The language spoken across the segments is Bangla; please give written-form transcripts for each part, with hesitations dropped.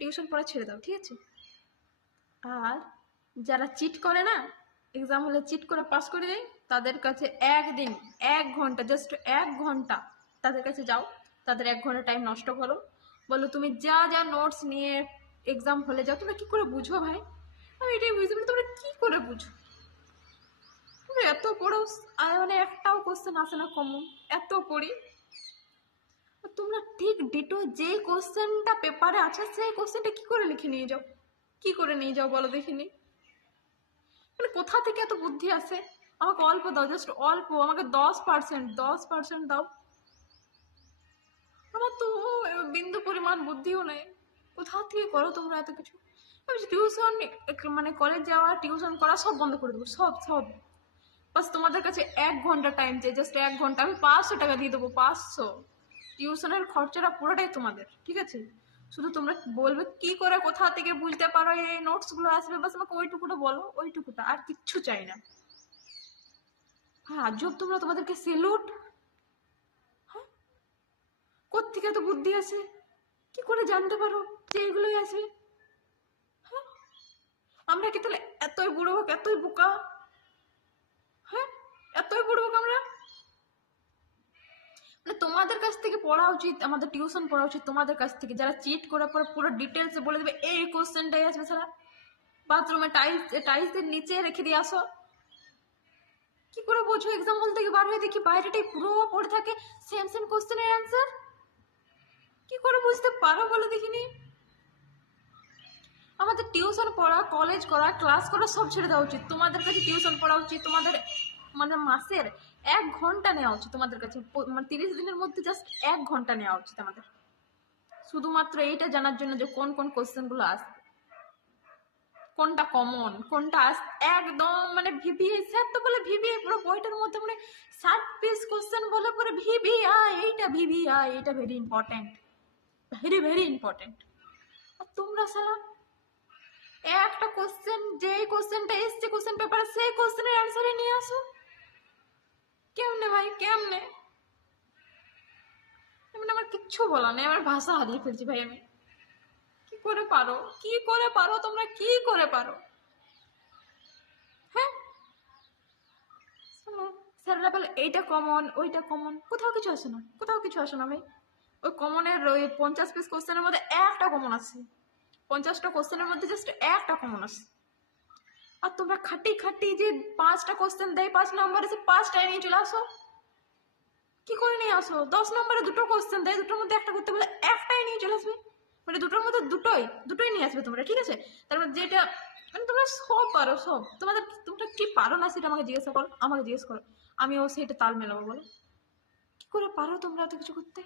টিউশন পড়া ছেড়ে দাও, ঠিক আছে? আর যারা চিট করে না, এক্সাম হলে চিট করে পাস করে দেয়, তাদের কাছে একদিন 1 ঘন্টা, জাস্ট 1 ঘন্টা তাদের কাছে যাও, তাদের 1 ঘন্টা টাইম নষ্ট করো, বলো তুমি যা যা নোটস নিয়ে এক্সাম হলে যাও। তোমরা কি করে বুঝো ভাই? আমি এটাই বুঝতে পারি, তোমরা কি করে বুঝো? তোমরা এত পড়ো, মানে একটাও কোশ্চেন আসে না কমন, এত পড়ি। তোমরা ঠিক ডিটো যে কোশ্চেনটা পেপারে আছে সেই কোশ্চেনটা কি করে লিখে নিয়ে যাও? কি করে নিয়ে যাও বলো দেখিনি? মানে কোথা থেকে এত বুদ্ধি আসে? আমাকে অল্প দাও, জাস্ট অল্প, আমাকে 10% দাও। আমার তো বিন্দু পরিমাণ বুদ্ধিও নেই। কোথা থেকে করো তোমরা এত কিছু? আমি টিউশন, মানে কলেজ যাওয়া, টিউশন করা সব বন্ধ করে দেবো, সব সব। বাস তোমাদের কাছে 1 ঘন্টা টাইম চাই, জাস্ট 1 ঘন্টা। আমি 500 টাকা দিয়ে দেবো, 500। টিউশনের খরচাটা পুরোটাই তোমাদের, ঠিক আছে? শুধু তোমরা বলবে কি করে কোথা থেকে বুঝতে পারো এই নোটসগুলো আসবে, বাস আমাকে ওইটুকুটা বলো, ওইটুকুটা, আর কিচ্ছু চাই না। হ্যাঁ, আজব তোমরা, তোমাদেরকে সেলুট। হ্যাঁ, কোত্থেকে এত বুদ্ধি আসে? কি করে জানতে পারো যে এগুলোই আসবে? হ্যাঁ, আমরা কি তাহলে এতই বুড়ো হোক, এতই বোকা? হ্যাঁ, এতই বুড়ো হোক আমরা? মানে তোমাদের কাছ থেকে পড়া উচিত, আমাদের টিউশন পড়া উচিত তোমাদের কাছ থেকে, যারা চিট করার পর পুরো ডিটেলসে বলে দেবে এই কোশ্চেনটাই আসবে। সারা বাথরুমে টাইলসের নিচে রেখে দিয়ে আসো। কি করে বোঝো? এক্সাম হল থেকে বার হয়ে দেখি বাইরেটাই পুরো পড়ে থাকে সেম সেম কোশ্চেনের অ্যান্সার। কি করে বুঝতে পারো বলো দেখিনি? আমাদের টিউশন পড়া, কলেজ করা, ক্লাস করা সব ছেড়ে দেওয়া উচিত। তোমাদের কাছে টিউশন পড়া উচিত, তোমাদের মানে মাসের 1 ঘন্টা নেওয়া উচিত তোমাদের কাছে, মানে 30 দিনের মধ্যে জাস্ট 1 ঘন্টা নেওয়া উচিত আমাদের, শুধুমাত্র এইটা জানার জন্য যে কোন কোন কোশ্চেনগুলো আসবে, কোনটা কমন, কোনটা একদম মানে ভিভিআই স্যার তো বলে ভিভিআই পুরো বইটার মধ্যে মানে 60 পিস কোশ্চেন বলে পরে ভিভিআই, এইটা very important, very very important. আর তোমরা সালা একটা কোশ্চেন, যেই কোশ্চেনটা এসছে কোশ্চেন পেপারে সেই কোশ্চেনের অ্যান্সারই নিয়ে আসো। কেমনে ভাই, কেমনে? মানে আমার কিচ্ছু বলা নেই, আমার ভাষা হারিয়ে ফেলছি ভাই আমি। কি করে পারো, কি করে পারো তোমরা, কি করে পারো? হ্যাঁ, স্যাররা বলে এইটা কমন, ওইটা কমন, কোথাও কিছু আসে না, কোথাও কিছু আসে না ভাই। ওই কমনের ওই 50 পিস কোশ্চেনের মধ্যে একটা কমন আসে, 50টা কোশ্চেনের মধ্যে জাস্ট একটা কমন আসে। আর তোমরা খাটি খাটি যে 5টা কোশ্চেন দেয় 5 নম্বরে, সে 5টায় নিয়ে চলে আসো। কি করে নিয়ে আসো? 10 নম্বরে 2টো কোশ্চেন দেয়, দুটোর মধ্যে একটা করতে বলে একটাই নিয়ে চলে আসবে, মানে দুটোর মধ্যে দুটোই নিয়ে আসবে তোমরা, ঠিক আছে? তার মধ্যে যেটা মানে তোমরা সব পারো, সব তোমাদের, তোমরা কি পারো না সেটা আমাকে জিজ্ঞাসা করো, আমাকে জিজ্ঞেস করো, আমিও সেটা তাল মেলাবো। বলো কি করে পারো তোমরা এত কিছু করতে?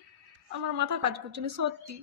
আমার মাথা কাজ করছে না সত্যি।